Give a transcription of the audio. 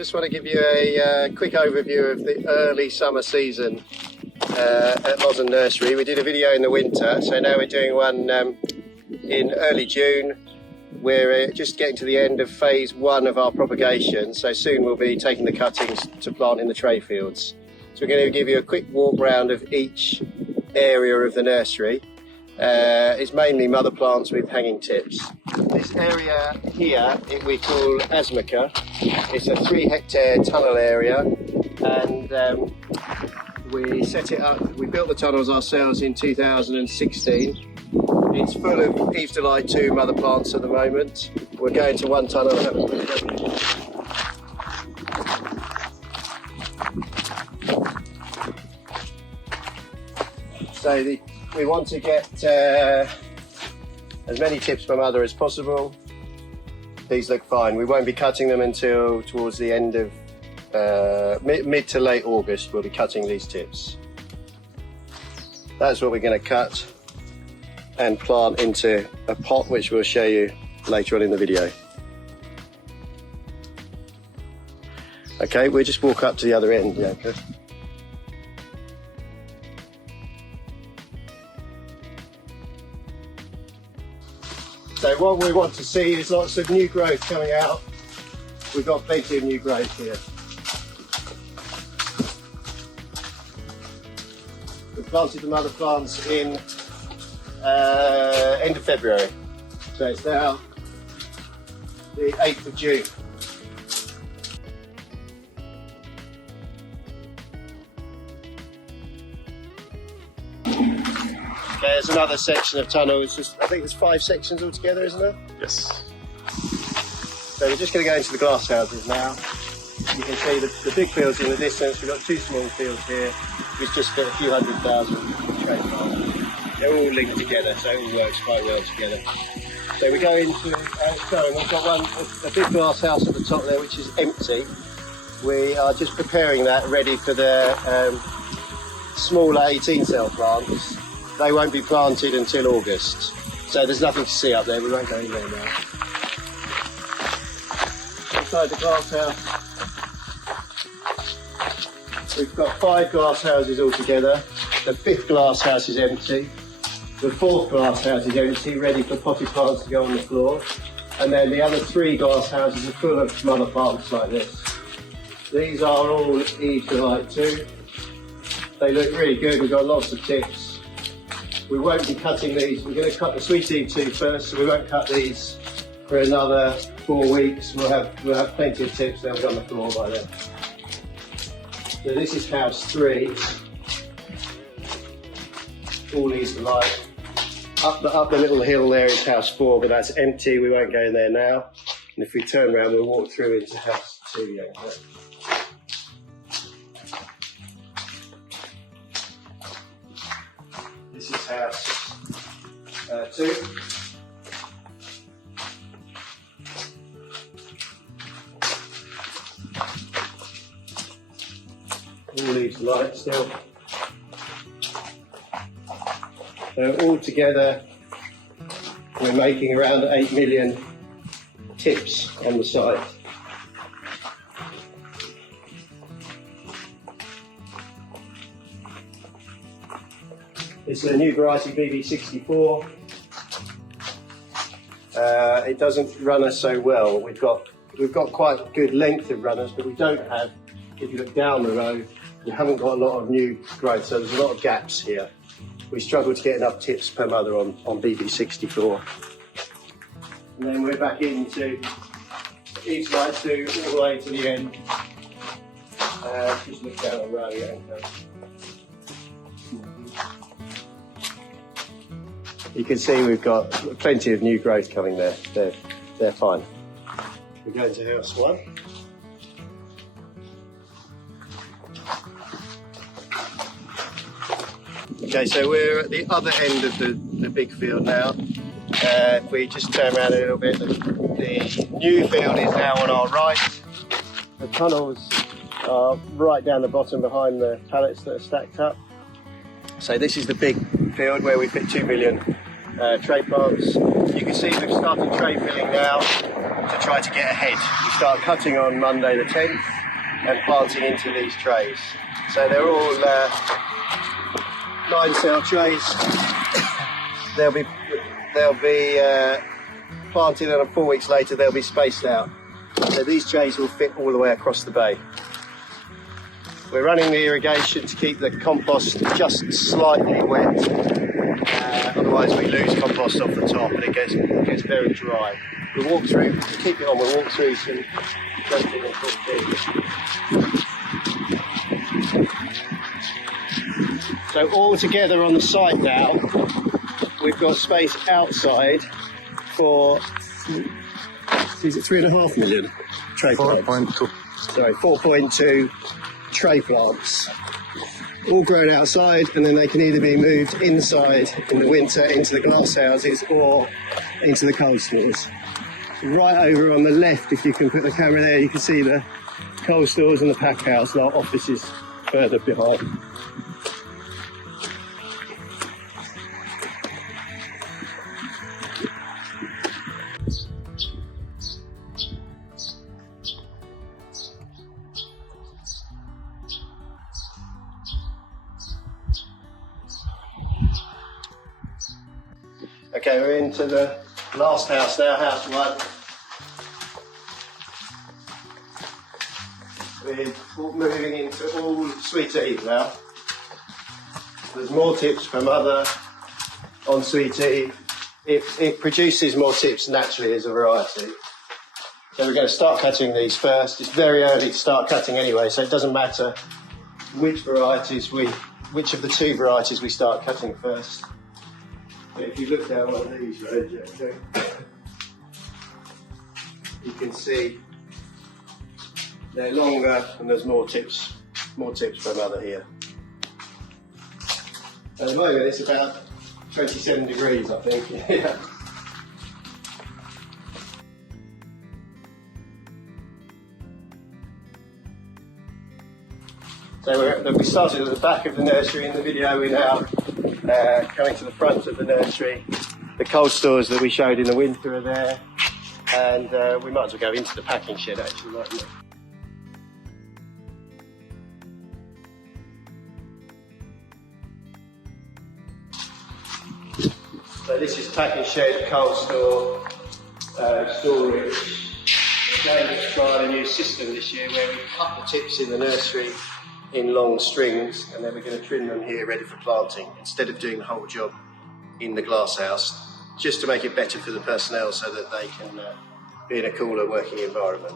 Just want to give you a quick overview of the early summer season at Lozen Nursery. We did a video in the winter, so now we're doing one in early June. We're just getting to the end of phase 1 of our propagation, so soon we'll be taking the cuttings to plant in the tray fields. So we're going to give you a quick walk round of each area of the nursery. It's mainly mother plants with hanging tips. This area here we call Asmica. It's a 3-hectare tunnel area, and we set it up. We built the tunnels ourselves in 2016. It's full of Eve's Delight 2 mother plants at the moment. We're going to one tunnel and have a look. So we want to get as many tips per mother as possible. These look fine. We won't be cutting them until towards the end of mid to late August. We'll be cutting these tips. That's what we're going to cut and plant into a pot, which we'll show you later on in the video. Okay, we'll just walk up to the other end. Yeah, good. So what we want to see is lots of new growth coming out. We've got plenty of new growth here. We planted the mother plants in end of February. So it's now the 8th of June. There's another section of tunnel. It's just, I think there's 5 sections altogether, isn't there? Yes. So we're just going to go into the glass houses now. You can see the big fields in the distance. We've got 2 small fields here. We've just got a few 100,000 trade plants. They're all linked together, so it all works quite well together. So we go into, we've got a big glass house at the top there, which is empty. We are just preparing that ready for the smaller 18 cell plants. They won't be planted until August. So there's nothing to see up there, we won't go in there now. Inside the glass house, we've got 5 glass houses altogether. The 5th glass house is empty. The 4th glass house is empty, ready for potted plants to go on the floor. And then the other 3 glass houses are full of mother plants like this. These are all Eve's Delight 2. They look really good, we've got lots of tips. We won't be cutting these, we're going to cut the Sweet Eve 2 first, so we won't cut these for another 4 weeks. We'll have plenty of tips, they'll be on the floor by then. So this is house 3. All Eve's Delight. Up the little hill there is house 4, but that's empty, we won't go in there now. And if we turn around, we'll walk through into house 2. Yeah. This is house 2. All Eve's Delight still. So all together, we're making around 8 million tips on the site. It's a new variety BB64. It doesn't run us so well. We've got quite good length of runners, but we don't have, if you look down the row, we haven't got a lot of new growth, so there's a lot of gaps here. We struggle to get enough tips per mother on BB64. And then we're back into Eve's Delight 2 all the way to the end. Just look down the row, yeah. You can see we've got plenty of new growth coming there. They're fine. We go into house 1. Okay, so we're at the other end of the big field now. If we just turn around a little bit, the new field is now on our right. The tunnels are right down the bottom behind the pallets that are stacked up. So this is the big field where we fit 2 million tray plants. You can see we've started tray filling now to try to get ahead. We start cutting on Monday the 10th and planting into these trays. So they're all 9-cell trays. They'll be planted, and 4 weeks later they'll be spaced out. So these trays will fit all the way across the bay. We're running the irrigation to keep the compost just slightly wet. Otherwise we lose compost off the top and it gets very dry. We'll walk through, keep it on, we'll walk through some planting and cultivation. So all together on the site now, we've got space outside for, is it 3.5 million tray plants? 4.2. Sorry, 4.2 tray plants. All grown outside, and then they can either be moved inside in the winter into the glass houses or into the cold stores. Right over on the left, if you can put the camera there, you can see the cold stores and the pack house, our offices further behind. Okay, we're into the last house now, house 1. We're moving into all sweet tea now. There's more tips per mother on sweet tea. It produces more tips naturally as a variety. So we're going to start cutting these first. It's very early to start cutting anyway, so it doesn't matter which of the 2 varieties we start cutting first. If you look down one of these roads, you can see they're longer and there's more tips per mother here. At the moment it's about 27 degrees, I think. Yeah. So we started at the back of the nursery in the video. We're now coming to the front of the nursery. The cold stores that we showed in the winter are there, and we might as well go into the packing shed actually, mightn't we? So this is packing shed, cold store, storage. Again, we've tried a new system this year where we cut the tips in the nursery in long strings, and then we're going to trim them here ready for planting instead of doing the whole job in the glass house, just to make it better for the personnel so that they can be in a cooler working environment.